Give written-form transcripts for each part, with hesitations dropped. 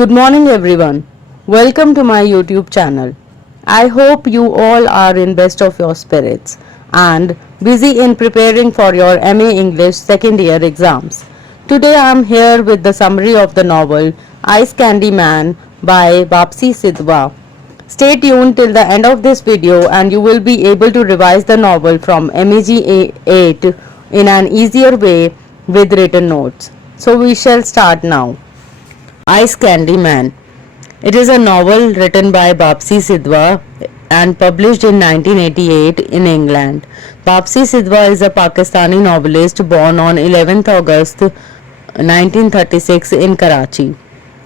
Good morning, everyone. Welcome to my YouTube channel. I hope you all are in best of your spirits and busy in preparing for your MA English second year exams. Today I am here with the summary of the novel Ice Candy Man by Bapsi Sidhwa. Stay tuned till the end of this video and you will be able to revise the novel from MEG 8 in an easier way with written notes. So we shall start now. Ice Candy Man. It is a novel written by Bapsi Sidhwa and published in 1988 in England. Bapsi Sidhwa is a Pakistani novelist born on 11th August 1936 in Karachi.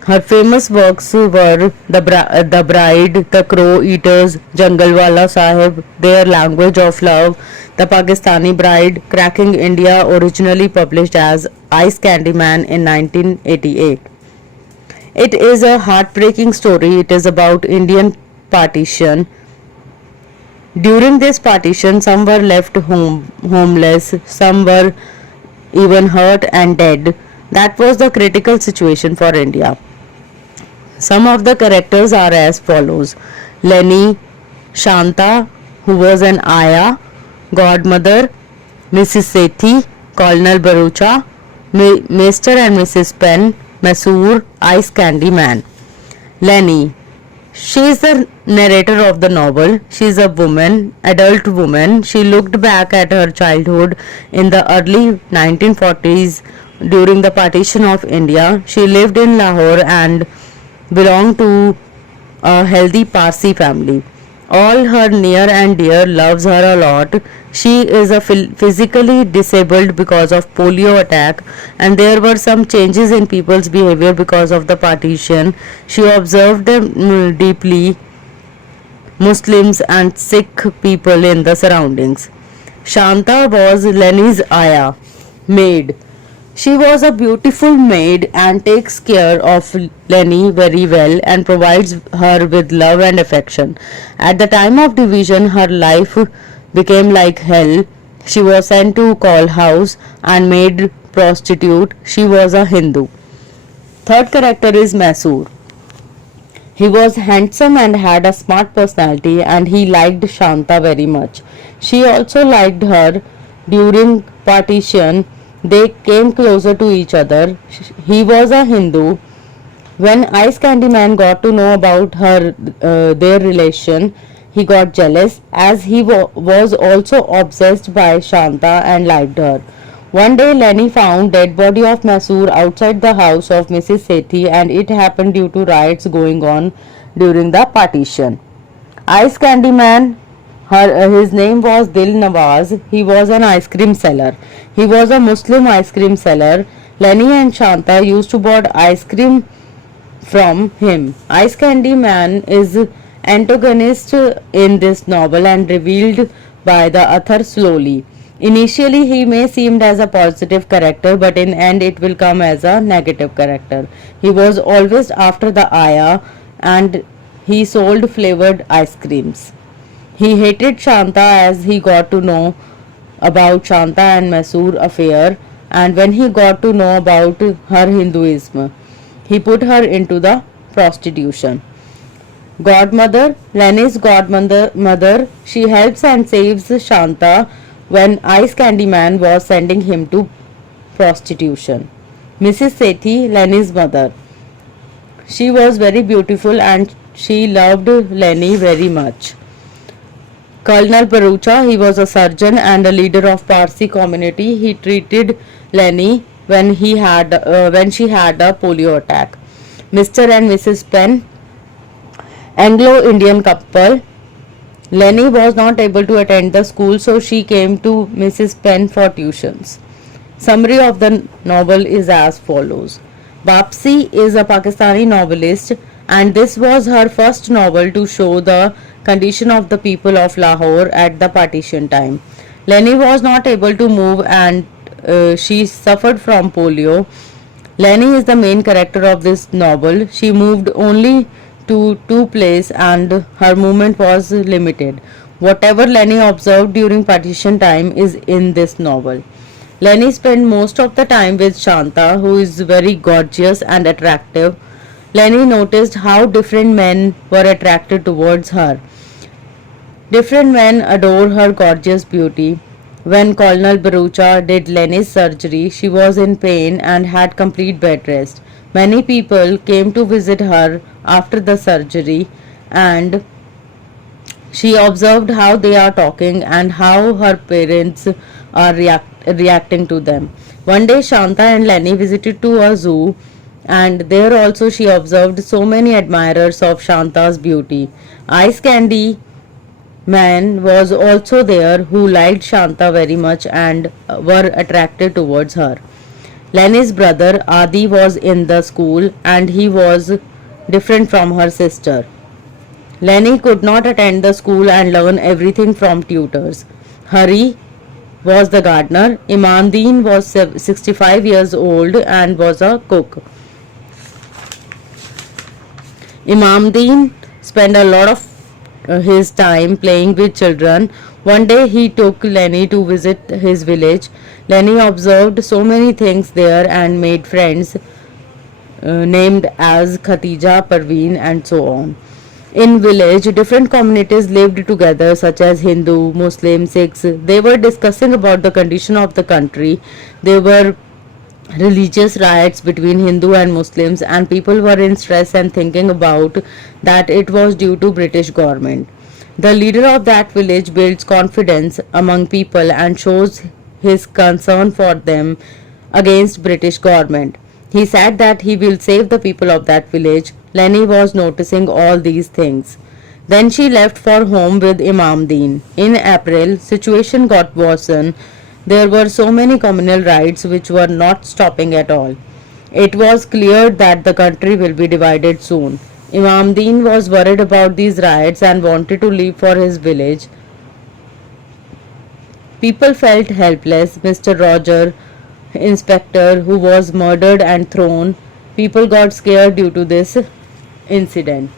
Her famous works were The Bride, The Crow Eaters, Jangalwala Sahib, Their Language of Love, The Pakistani Bride, Cracking India, originally published as Ice Candy Man in 1988. It is a heartbreaking story. It is about Indian partition. During this partition, some were left homeless, some were even hurt and dead. That was the critical situation for India. Some of the characters are as follows: Lenny, Shanta, who was an Aya, godmother, Mrs. Sethi, Colonel Barucha, Mr. and Mrs. Penn, Masoor, Ice Candy Man. Lenny. She is the narrator of the novel. She is a woman, adult woman. She looked back at her childhood in the early 1940s during the partition of India. She lived in Lahore and belonged to a healthy Parsi family. All her near and dear loves her a lot. She is a physically disabled because of polio attack, and there were some changes in people's behavior because of the partition. She observed them deeply, Muslims and Sikh people in the surroundings. Shanta was Lenny's Aya, maid. She was a beautiful maid and takes care of Lenny very well and provides her with love and affection. At the time of division, her life became like hell. She was sent to call house and made prostitute. She was a Hindu. Third character is Masoor. He was handsome and had a smart personality, and he liked Shanta very much. She also liked her. During partition, they came closer to each other. He was a Hindu. When Ice Candy Man got to know about their relation, he got jealous, as he was also obsessed by Shanta and liked her. One day Lenny found dead body of Masoor outside the house of Mrs. Sethi, and it happened due to riots going on during the partition. Ice Candy Man, his name was Dil Nawaz. He was an ice cream seller. He was a Muslim ice cream seller. Lenny and Shanta used to buy ice cream from him. Ice Candy Man is antagonist in this novel and revealed by the author slowly. Initially he may seem as a positive character, but in end it will come as a negative character. He was always after the Aya and he sold flavored ice creams. He hated Shanta as he got to know about Shanta and Masoor affair, and when he got to know about her Hinduism, he put her into the prostitution. Godmother, Lenny's godmother, she helps and saves Shanta when Ice Candy Man was sending him to prostitution. Mrs. Sethi, Lenny's mother. She was very beautiful and she loved Lenny very much. Colonel Barucha, he was a surgeon and a leader of Parsi community. He treated Lenny when she had a polio attack. Mr. and Mrs. Penn, Anglo-Indian couple. Lenny was not able to attend the school, so she came to Mrs. Penn for tuitions. Summary of the novel is as follows. Bapsi is a Pakistani novelist, and this was her first novel to show the condition of the people of Lahore at the partition time. Lenny was not able to move and she suffered from polio. Lenny is the main character of this novel. She moved only to two places and her movement was limited. Whatever Lenny observed during partition time is in this novel. Lenny spent most of the time with Shanta, who is very gorgeous and attractive. Lenny noticed how different men were attracted towards her. Different men adore her gorgeous beauty. When Colonel Barucha did Lenny's surgery, she was in pain and had complete bed rest. Many people came to visit her after the surgery, and she observed how they are talking and how her parents are reacting to them. One day Shanta and Lenny visited to a zoo, and there also she observed so many admirers of Shanta's beauty. Ice Candy Man was also there who liked Shanta very much and were attracted towards her. Lenny's brother Adi was in the school and he was different from her sister. Lenny could not attend the school and learn everything from tutors. Hari was the gardener. Imamdeen was 65 years old and was a cook. Imamdeen spent a lot of his time playing with children. One day he took Lenny to visit his village. Lenny observed so many things there and made friends named as Khatija, Parveen, and so on. In village, different communities lived together, such as Hindu, Muslim, Sikhs. They were discussing about the condition of the country. There were religious riots between Hindu and Muslims, and people were in stress and thinking about that it was due to British government. The leader of that village builds confidence among people and shows his concern for them against British government. He said that he will save the people of that village. Lenny was noticing all these things. Then she left for home with Imamdeen. In April, situation got worsened. There were so many communal riots which were not stopping at all. It was clear that the country will be divided soon. Imamdeen was worried about these riots and wanted to leave for his village. People felt helpless. Mr. Roger, inspector, who was murdered and thrown, people got scared due to this incident.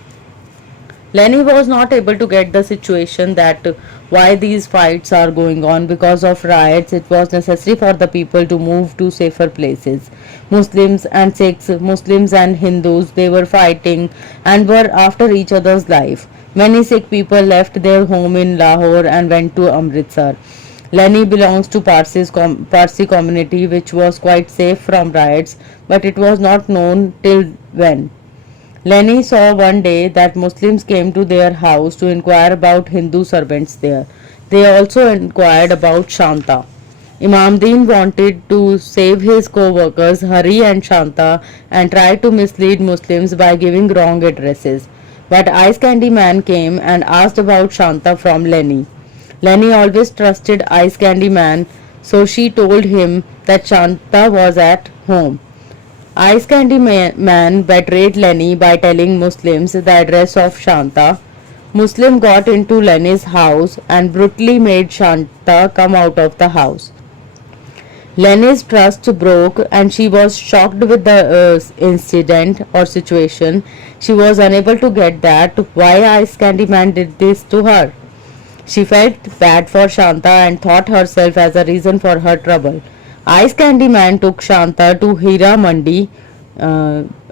Lenny was not able to get the situation that why these fights are going on because of riots. It was necessary for the people to move to safer places. Muslims and Sikhs, Muslims and Hindus, they were fighting and were after each other's life. Many Sikh people left their home in Lahore and went to Amritsar. Lenny belongs to Parsi community which was quite safe from riots, but it was not known till when. Lenny saw one day that Muslims came to their house to inquire about Hindu servants there. They also inquired about Shanta. Imamdeen wanted to save his co-workers Hari and Shanta and tried to mislead Muslims by giving wrong addresses. But Ice Candy Man came and asked about Shanta from Lenny. Lenny always trusted Ice Candy Man, so she told him that Shanta was at home. Ice Candy Man betrayed Lenny by telling Muslims the address of Shanta. Muslim got into Lenny's house and brutally made Shanta come out of the house. Lenny's trust broke and she was shocked with the incident or situation. She was unable to get that why Ice Candy Man did this to her. She felt bad for Shanta and thought herself as a reason for her trouble. Ice Candy Man took Shanta to Hira Mandi,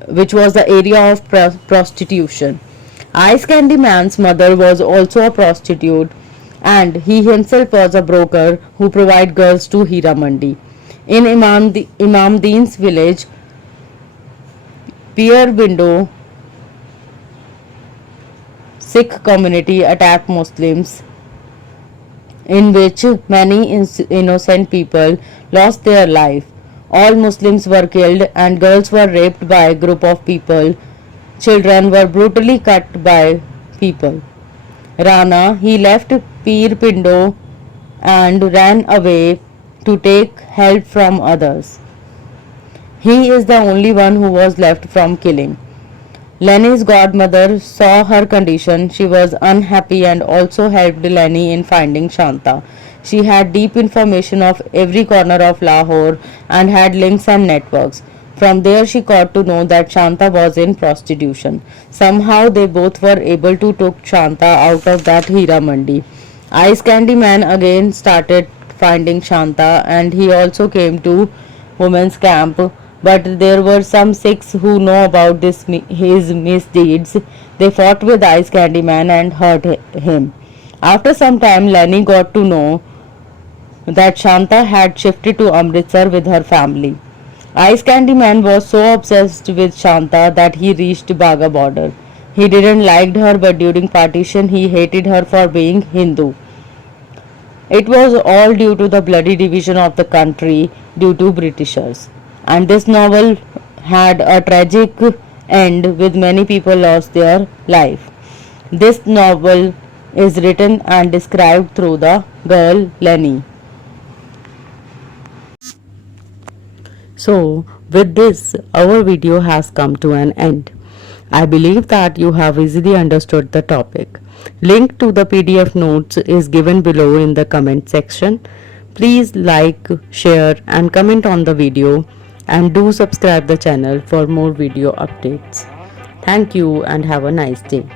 which was the area of prostitution. Ice Candy Man's mother was also a prostitute, and he himself was a broker who provided girls to Hira Mandi. In Imamdeen's village, Pier Window Sikh community attacked Muslims, in which many innocent people lost their life. All Muslims were killed and girls were raped by a group of people. Children were brutally cut by people. Rana, he left Pir Pindo and ran away to take help from others. He is the only one who was left from killing. Lenny's godmother saw her condition. She was unhappy and also helped Lenny in finding Shanta. She had deep information of every corner of Lahore and had links and networks. From there she got to know that Shanta was in prostitution. Somehow they both were able to take Shanta out of that Hira Mandi. Ice Candy Man again started finding Shanta and he also came to women's camp but there were some Sikhs who know about his misdeeds. They fought with Ice Candy Man and hurt him. After some time, Lenny got to know that Shanta had shifted to Amritsar with her family. Ice Candy Man was so obsessed with Shanta that he reached Baga border. He didn't like her, but during partition he hated her for being Hindu. It was all due to the bloody division of the country due to Britishers. And this novel had a tragic end with many people lost their life. This novel is written and described through the girl Lenny. So, with this, our video has come to an end. I believe that you have easily understood the topic. Link to the PDF notes is given below in the comment section. Please like, share and comment on the video, and do subscribe the channel for more video updates. Thank you and have a nice day.